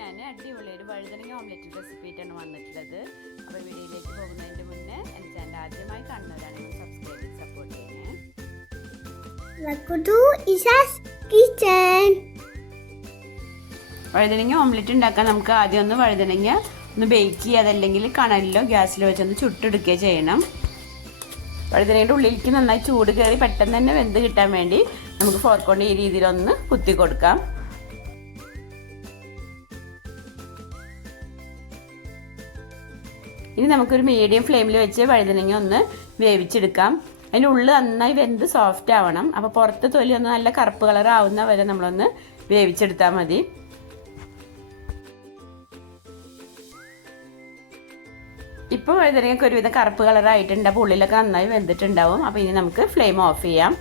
ഞാൻ അടിപൊളി ഒരു വഴുതനങ്ങ ഓംലെറ്റ് റെസിപ്പി ആയിട്ടാണ് വന്നിട്ടുള്ളത്. അപ്പോൾ വീഡിയോയിലേക്ക് പോകുന്നതിൻ്റെ മുന്നേ എൻ്റെ ചാനൽ ആദ്യമായി കാണുന്നവരാണെങ്കിൽ സബ്സ്ക്രൈബ് ചെയ്ത് സപ്പോർട്ട് ചെയ്യണേ. വഴുതനങ്ങ ഓംലെറ്റ് ഉണ്ടാക്കാൻ നമുക്ക് ആദ്യം ഒന്ന് വഴുതനങ്ങ ഒന്ന് ബേക്ക് ചെയ്യുക, അതല്ലെങ്കിൽ കണലിലോ ഗ്യാസിലോ വെച്ചൊന്ന് ചുട്ടെടുക്കുകയോ ചെയ്യണം. വഴുതനയുടെ ഉള്ളിലേക്ക് നന്നായി ചൂട് കയറി പെട്ടെന്ന് തന്നെ വെന്ത് കിട്ടാൻ വേണ്ടി നമുക്ക് ഫോർക്ക് കൊണ്ട് ഈ രീതിയിലൊന്ന് കുത്തി കൊടുക്കാം. ഇനി നമുക്കൊരു മീഡിയം ഫ്ലെയിമിൽ വെച്ച് വഴുതനങ്ങ ഒന്ന് വേവിച്ചെടുക്കാം. അതിൻ്റെ ഉള്ളിൽ നന്നായി വെന്ത് സോഫ്റ്റ് ആവണം. അപ്പോൾ പുറത്ത് തൊലി ഒന്ന് നല്ല കറുപ്പ് കളർ ആവുന്ന വരെ നമ്മളൊന്ന് വേവിച്ചെടുത്താൽ മതി. ഇപ്പോൾ വഴുതനങ്ങയ്ക്ക് ഒരുവിധം കറുപ്പ് കളറായിട്ടുണ്ട്. അപ്പോൾ ഉള്ളിലൊക്കെ നന്നായി വെന്തിട്ടുണ്ടാവും. അപ്പോൾ ഇനി നമുക്ക് ഫ്ലെയിം ഓഫ് ചെയ്യാം.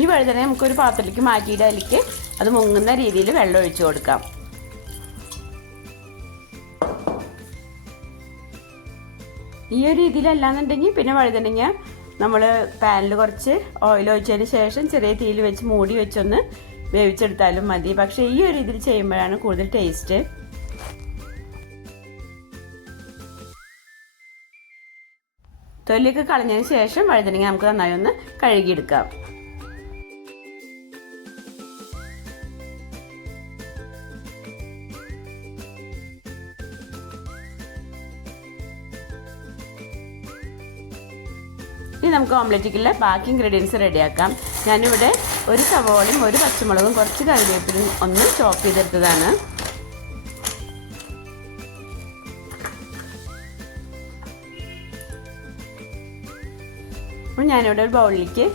ഈ വഴുതന നമുക്കൊരു പാത്രത്തിലേക്ക് മാറ്റിയിട്ട് അതിലേക്ക് അത് മുങ്ങുന്ന രീതിയിൽ വെള്ളം ഒഴിച്ചു കൊടുക്കാം. ഈ ഒരു രീതിയിലല്ലാന്നുണ്ടെങ്കിൽ പിന്നെ വഴുതനങ്ങ നമ്മൾ പാനിൽ കുറച്ച് ഓയിൽ ഒഴിച്ചതിന് ശേഷം ചെറിയ തീയിൽ വെച്ച് മൂടി വെച്ചൊന്ന് വേവിച്ചെടുത്താലും മതി. പക്ഷേ ഈ ഒരു രീതിയിൽ ചെയ്യുമ്പോഴാണ് കൂടുതൽ ടേസ്റ്റ്. തൊലിയൊക്കെ കളഞ്ഞതിന് ശേഷം വഴുതനങ്ങ നമുക്ക് നന്നായി ഒന്ന് കഴുകിയെടുക്കാം. ഇനി നമുക്ക് ഓംലെറ്റിക്കുള്ള ബാക്കി ഇൻഗ്രീഡിയൻസ് റെഡിയാക്കാം. ഞാനിവിടെ ഒരു സവോളയും ഒരു പച്ചമുളകും കുറച്ച് കറിവേപ്പിലും ഒന്ന് ചോപ്പ് ചെയ്തെടുത്തതാണ്. അപ്പോൾ ഞാനിവിടെ ഒരു ബൗളിലേക്ക്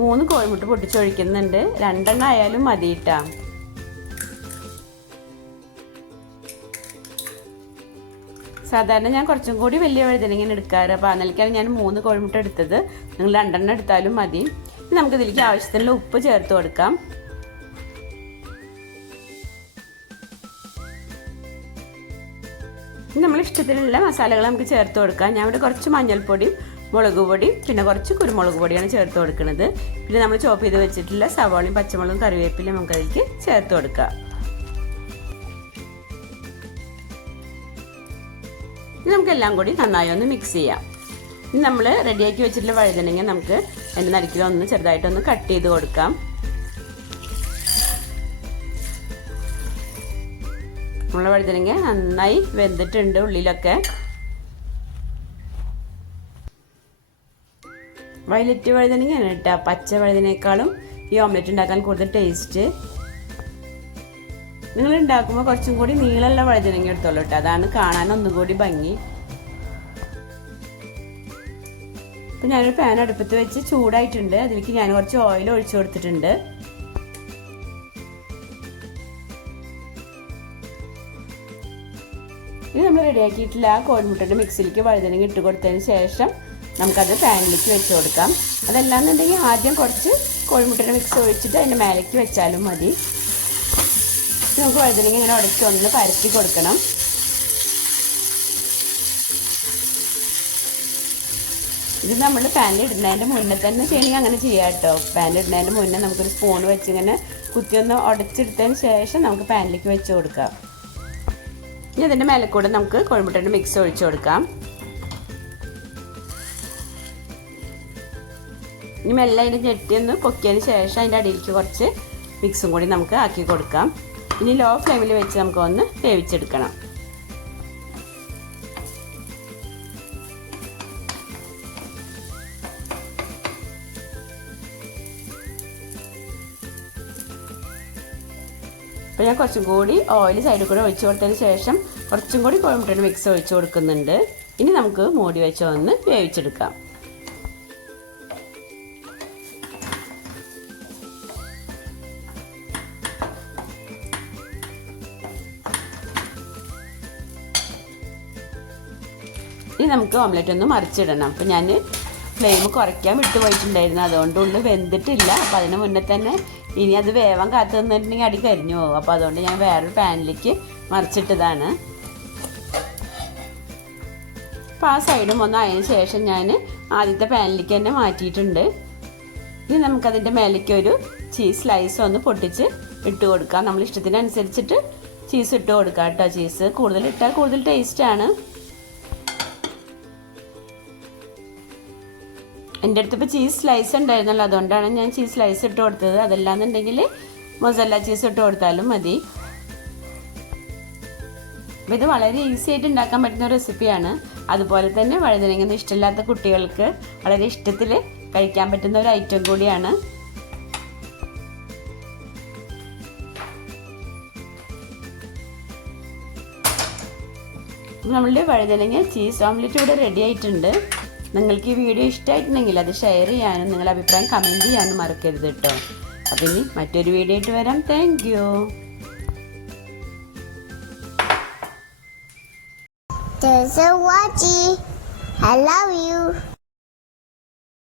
3 കോഴിമുട്ട പൊട്ടിച്ചൊഴിക്കുന്നുണ്ട്. 2 ആയാലും മതി കേട്ടോ. സാധാരണ ഞാൻ കുറച്ചും കൂടി വലിയ വഴുതനങ്ങയാണ് എടുക്കാറ്. അപ്പോൾ അതിലേക്കാണ് ഞാൻ 3 കോഴിമുട്ട എടുത്തത്. നിങ്ങൾ 2 എടുത്താലും മതി. ഇനി നമുക്ക് ഇതിലേക്ക് ആവശ്യത്തിനുള്ള ഉപ്പ് ചേർത്ത് കൊടുക്കാം. ഇനി നമ്മൾ ഇഷ്ടത്തിനുള്ള മസാലകൾ നമുക്ക് ചേർത്ത് കൊടുക്കാം. ഞാൻ ഇവിടെ കുറച്ച് മഞ്ഞൾപ്പൊടിയും മുളക് പൊടിയും പിന്നെ കുറച്ച് കുരുമുളക് പൊടിയാണ് ചേർത്ത് കൊടുക്കുന്നത്. പിന്നെ നമ്മൾ ചോപ്പ് ചെയ്ത് വെച്ചിട്ടുള്ള സവാളയും പച്ചമുളകും കറിവേപ്പിലും നമുക്ക് അതിലേക്ക് ചേർത്ത് കൊടുക്കാം. ഇനി നമുക്കെല്ലാം കൂടി നന്നായി ഒന്ന് മിക്സ് ചെയ്യാം. ഇനി നമ്മൾ റെഡിയാക്കി വെച്ചിട്ടുള്ള വഴുതനങ്ങ നമുക്ക് അതിൻ്റെ നടുക്കിലൊന്ന് ചെറുതായിട്ടൊന്ന് കട്ട് ചെയ്ത് കൊടുക്കാം. നമ്മൾ വഴുതനങ്ങ നന്നായി വെന്തിട്ടുണ്ട് ഉള്ളിലൊക്കെ. വയലറ്റ് വഴുതനങ്ങയാണ് കേട്ടോ പച്ച വഴുതനേക്കാളും ഈ ഓംലെറ്റ് ഉണ്ടാക്കാൻ കൂടുതൽ ടേസ്റ്റ്. നിങ്ങൾ ഉണ്ടാക്കുമ്പോൾ കുറച്ചും കൂടി നീളമുള്ള വഴുതനങ്ങ എടുത്തോളൂ കേട്ടോ. അതാണ് കാണാൻ ഒന്നും കൂടി ഭംഗി. അപ്പം ഞാനൊരു പാൻ അടുപ്പത്ത് വെച്ച് ചൂടായിട്ടുണ്ട്. അതിലേക്ക് ഞാൻ കുറച്ച് ഓയിൽ ഒഴിച്ചു കൊടുത്തിട്ടുണ്ട്. ഇനി നമ്മൾ റെഡിയാക്കിയിട്ടുള്ള ആ കോഴിമുട്ടയുടെ മിക്സിലേക്ക് വഴുതനങ്ങ ഇട്ട് കൊടുത്തതിന് ശേഷം നമുക്കത് പാനിലേക്ക് വെച്ച് കൊടുക്കാം. അതല്ലാന്നുണ്ടെങ്കിൽ ആദ്യം കുറച്ച് കോഴിമുട്ടയുടെ മിക്സ് ഒഴിച്ചിട്ട് അതിൻ്റെ മേലേക്ക് വെച്ചാലും മതി. നമുക്ക് വഴുതനങ്ങ ഇങ്ങനെ ഉടച്ച് ഒന്ന് പരത്തി കൊടുക്കണം. ഇത് നമ്മൾ പാനിൽ ഇടുന്നതിൻ്റെ മുന്നേ തന്നെ ചെയ്യണമെങ്കിൽ അങ്ങനെ ചെയ്യാം കേട്ടോ. പാനിൽ ഇടുന്നതിൻ്റെ മുന്നേ നമുക്കൊരു സ്പൂൺ വെച്ച് ഇങ്ങനെ കുത്തി ഒന്ന് ഉടച്ചെടുത്തതിന് ശേഷം നമുക്ക് പാനിലേക്ക് വെച്ച് കൊടുക്കാം. ഇനി അതിൻ്റെ മേലെ കൂടെ നമുക്ക് കോഴിമുട്ടയുടെ മിക്സ് ഒഴിച്ച് കൊടുക്കാം. ഇനി മെല്ലെ അതിൻ്റെ ഞെട്ടി ഒന്ന് പൊക്കിയതിന് ശേഷം അതിൻ്റെ അടിയിലേക്ക് കുറച്ച് മിക്സും കൂടി നമുക്ക് ആക്കി കൊടുക്കാം. ഇനി ലോ ഫ്ലെയിമിൽ വെച്ച് നമുക്ക് ഒന്ന് വേവിച്ചെടുക്കണം. അപ്പോൾ ഞാൻ കുറച്ചും കൂടി ഓയിൽ സൈഡിൽ കൂടെ ഒഴിച്ചു കൊടുത്തതിന് ശേഷം കുറച്ചും കൂടി കോഴിമുട്ടയുടെ മിക്സ് ഒഴിച്ചു കൊടുക്കുന്നുണ്ട്. ഇനി നമുക്ക് മൂടി വെച്ച് ഒന്ന് വേവിച്ചെടുക്കാം. ഇനി നമുക്ക് ഓംലെറ്റ് ഒന്ന് മറിച്ചിടണം. അപ്പോൾ ഞാൻ ഫ്ലെയിം കുറയ്ക്കാൻ വിട്ടുപോയിട്ടുണ്ടായിരുന്നു, അതുകൊണ്ട് ഉള്ളിൽ വെന്തിട്ടില്ല. അപ്പോൾ അതിന് മുന്നേ തന്നെ ഇനി അത് വേവാൻ കാത്തു നിന്നിട്ടുണ്ടെങ്കിൽ അടി കരിഞ്ഞു പോകും. അപ്പോൾ അതുകൊണ്ട് ഞാൻ വേറൊരു പാനിലേക്ക് മറിച്ചിട്ടതാണ്. അപ്പോൾ ആ സൈഡും ഒന്ന് അതിന് ശേഷം ഞാൻ ആദ്യത്തെ പാനിലേക്ക് തന്നെ മാറ്റിയിട്ടുണ്ട്. ഇനി നമുക്കതിൻ്റെ മേലേക്ക് ഒരു ചീസ് സ്ലൈസ് ഒന്ന് പൊട്ടിച്ച് ഇട്ട് കൊടുക്കാം. നമ്മൾ ഇഷ്ടത്തിനനുസരിച്ചിട്ട് ചീസ് ഇട്ട് കൊടുക്കാം കേട്ടോ. ചീസ് കൂടുതൽ ഇട്ടാൽ കൂടുതൽ ടേസ്റ്റാണ്. എൻ്റെ അടുത്ത് ഇപ്പോൾ ചീസ് സ്ലൈസ് ഉണ്ടായിരുന്നല്ലോ, അതുകൊണ്ടാണ് ഞാൻ ചീസ് സ്ലൈസ് ഇട്ട് കൊടുത്തത്. അതല്ലാന്നുണ്ടെങ്കിൽ മൊസല്ല ചീസ് ഇട്ട് കൊടുത്താലും മതി. അപ്പോൾ ഇത് വളരെ ഈസി ആയിട്ട് ഉണ്ടാക്കാൻ പറ്റുന്ന റെസിപ്പിയാണ്. അതുപോലെ തന്നെ വഴുതനങ്ങ ഇഷ്ടമില്ലാത്ത കുട്ടികൾക്ക് വളരെ ഇഷ്ടത്തിൽ കഴിക്കാൻ പറ്റുന്ന ഒരു ഐറ്റം കൂടിയാണ്. നമ്മളുടെ വഴുതനങ്ങ ചീസ് ഓംലെറ്റ് ഇവിടെ റെഡി ആയിട്ടുണ്ട്. നിങ്ങൾക്ക് ഈ വീഡിയോ ഇഷ്ടമായിട്ടുണ്ടെങ്കിൽ അത് ഷെയർ ചെയ്യാനും നിങ്ങളുടെ അഭിപ്രായം കമൻറ്റ് ചെയ്യാനും മറക്കരുത് കേട്ടോ. അപ്പം ഇനി മറ്റൊരു വീഡിയോ ആയിട്ട് വരാം. Thank you. Thanks for watching. I love you.